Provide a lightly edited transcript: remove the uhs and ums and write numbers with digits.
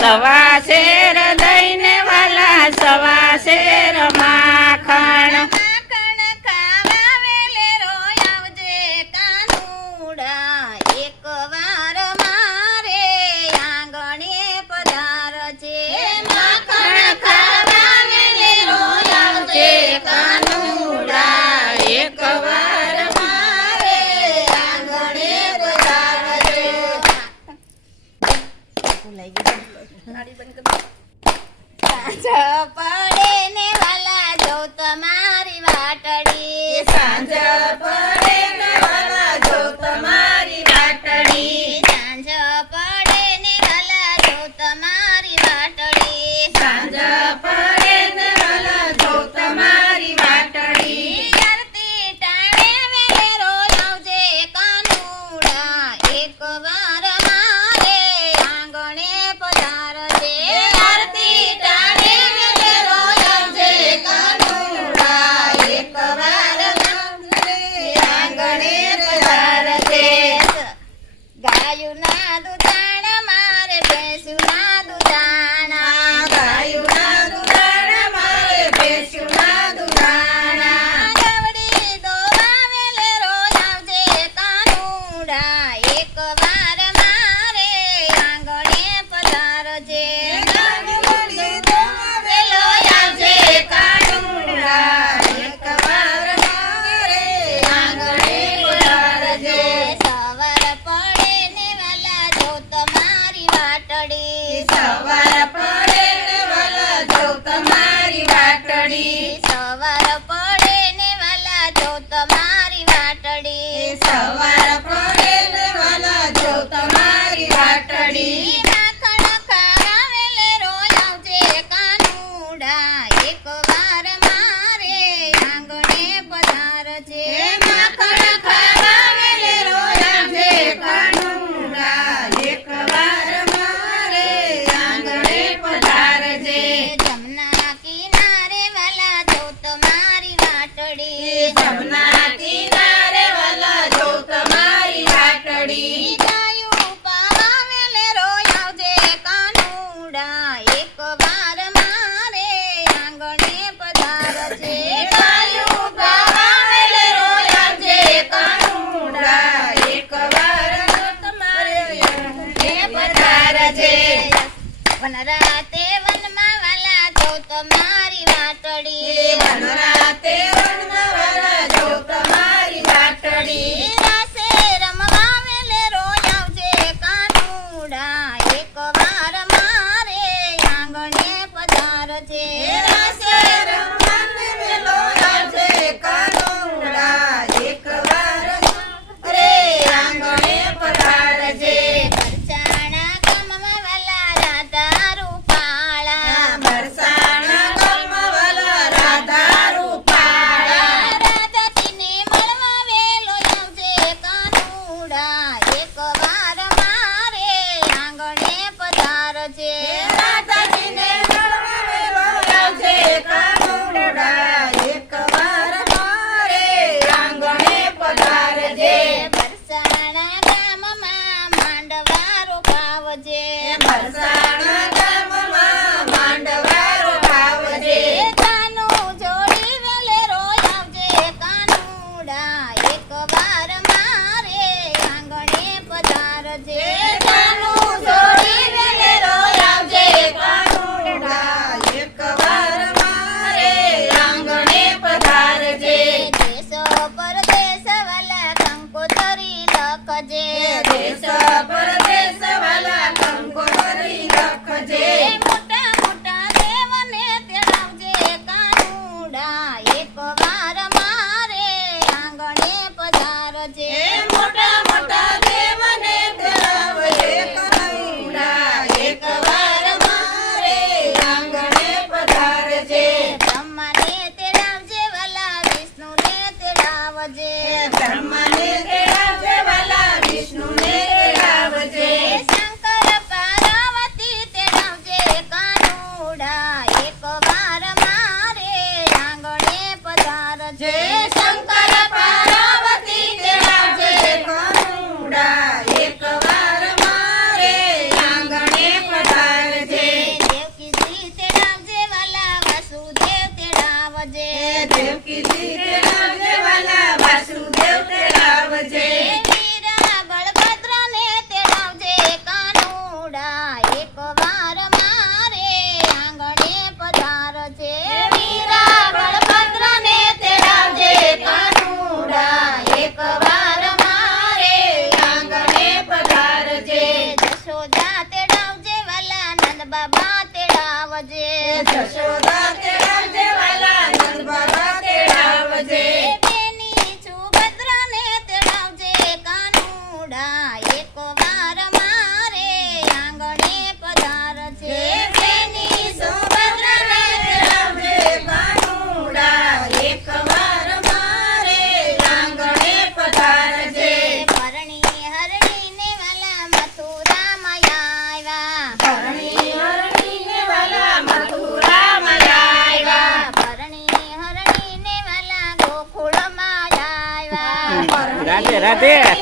સવા શેર દઈને વાલા સવા શેર માખણ માખણ ખાવા વેલેરો આવજે કાનુડા એક વાર મારે આંગણે પધારજે માખણ ખાવા વેલેરો આવજે કાનુડા એક વાર મારે આંગણે પધારજે. સાંજ પડે ને વાલા જો તમારી વાટડી સાંજ પડે ને વાલા જો તમારી વાટડી સાંજ પડે ને વાલા જો તમારી વાટડી સાંજ પડે ને વાલા જો તમારી વાટડી આરતી ટાણે વેલેરો આવજે કાનુડા એક વાર મારે આંગણે પધારજે આરતી ટાણે વેલેરો આવજે કાનુડા એક વાર આંગણે પધારજે. ગાયુના દુધાણા મારે ભેંસુના દુધાણા ગાયુના દુધાણા મારે ભેંસુના દુધાણા ગવડી દોવા વેલેરો આવજે કાનુડા એક વાર મારે આંગણે પધારજે ગાયુડી દોવા વેલો આવજે કાનુડા એક વાર મારે આંગણે પધારજે. સવાર પડે ને વાલા જો તમારી વાટડી સવાર પડે ને વાલા જો તમારી વાટડી સવાર પડે ને વાલા જો તમારી વાટડી સવાર પડે ને વાલા જો તમારી વાટડી માખણ ખાવા વેલેરો આવજે કાનુડા એક વાર મારે આંગણે પધારજે માખણ ખાવા વેલેરો આવજે કાનુડા એક વાર મારે આંગણે પધારજે. જમના કિનારે વાલા જો તમારી વાટડી જમના કિનારે વાલા જો તમારી વાટડી ગાયું પાવા વેલેરો આવજે કાનુડા એક વાર મારે આંગણે પધારજે ગાયું પાવા વેલેરો આવજે કાનુડા એક વાર તમારે આંગણે પધારજે. વનરાતે વનમાં વાલા જો તમારી વાટડી વનરાતે વનમાં વાલા જો તમારી વાટડી રાસે રમવા વેલેરો આવજે કાનુડા એક વાર મારે આંગણે પધારજે રાસે રમવાને વેલો આવજે કાનુડા એક વાર રે આંગણે પધારજે. પરચાણા ગામમાં વાલા રાધા રૂપાળા બરસાણા ગામમાં વાલા રાધા રૂપાળા રાધાજીને મળવા વેલો આવજે કાનુડા એક વાર મારે આંગણે પધારજે રાધાજીને મળવા વેલો આવજે કાનુડા એક વાર મારે આંગણે પધારજે. બરસાણા ગામમાં માંડવા રોપાવજે બરસાણા ગામમાં માંડવા રોપાવજે જાનું જોડી વેલેરો આવજે કાનુડા એક વાર મારે આંગણે પધારજે જાનું જોડી વેલેરો આવજે કાનુડા એક વાર મારે આંગણે પધારજે. દેશો પરદેશ વાલા કંકોતરી લખજે દેશ પરદેશ વાલા કંકોતરી લખજે મોટા મોટા દેવને તેડાવજે કાનુડા એક વાર મારે આંગણે પધારજે મોટા મોટા દેવને તેડાવજે તેડાવજે જશોદા તેડાવજે વાલા નંદ બાબા તેડાવજે બેની સુભદ્રાને તેડાવજે કાનુડા એક વાર મારે આંગણે પધારજે બેની સુભદ્રાને તેડાવજે કાનુડા એકવાર મારે આંગણે પધારજે પરણી હરણીને વાલા મથુરામાં આવ્યા પરણી હરણીને વાલા મથુરામાં આવ્યા પરણી હરણીને વાલા ગોકુળમાં આવ્યા પરણી રાધે રાધે